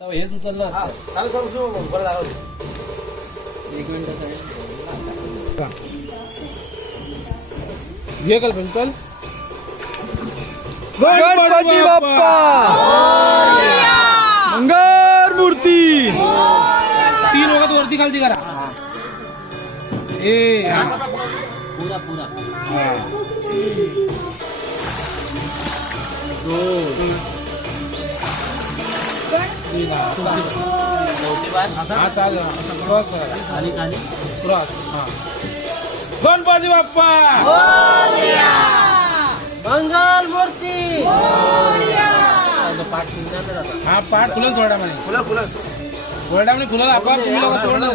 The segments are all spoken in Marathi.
हेच उचललं एक मिनिट घे कल्पन चल. गणपती बाप्पा मंगल मूर्ती. 3 वखत वरती खालती करा. पूरा पूरा चौथी बार हा चालेल. क्रॉस करा खाली खाली क्रॉस. हा गणपती बाप्पा मंगल मूर्ती. हा पाठ फुलं सोडा म्हणे सोडा म्हणे फुलं आपोआप तुम्ही लोक सोडलं.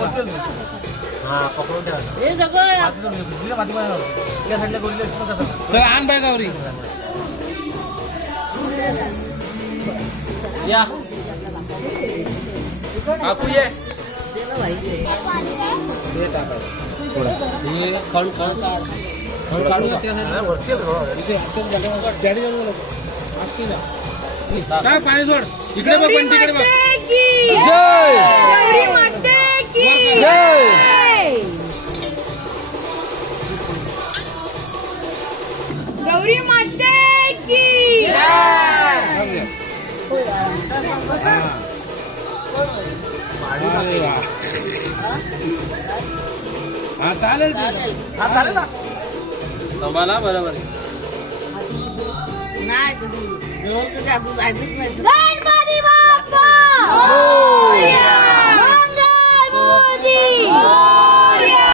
हा पकडून ठेवा हे सगळं चल आण बाय गौरी. या काकू ये खण खण काढ खण काढू काय पाणी सोड इकडे बघ पण तिकडे बघ. जय जय. गौरी माते की हा चालेल हा चालेल ना संभाला बरोबर नाही जवळ कधी आपण जायचंच नाही. गणपती बाप्पा मंगल मूर्ती